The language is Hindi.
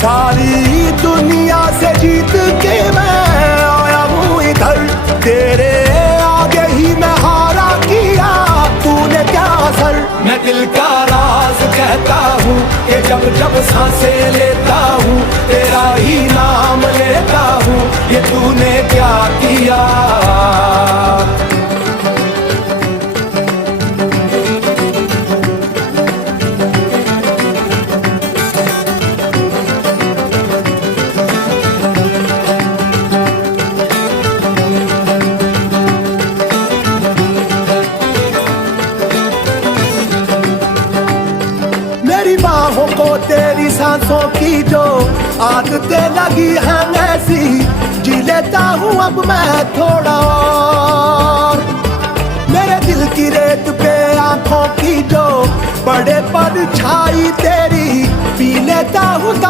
सारी दुनिया से जीत के मैं आया हूँ इधर, तेरे आगे ही मैं हारा किया, तूने क्या असर। मैं दिल का राज कहता हूँ कि जब जब सांसें लेता हूँ तेरा ही नाम लेता हूँ, ये तूने क्या किया। मेरी बाहों को तेरी सांसों की जो आदतें लगी हैं ऐसी, जी लेता हूँ अब मैं थोड़ा और। मेरे दिल की रेत पे आंखों की जो बड़े परछाई तेरी, पी लेता हूँ तब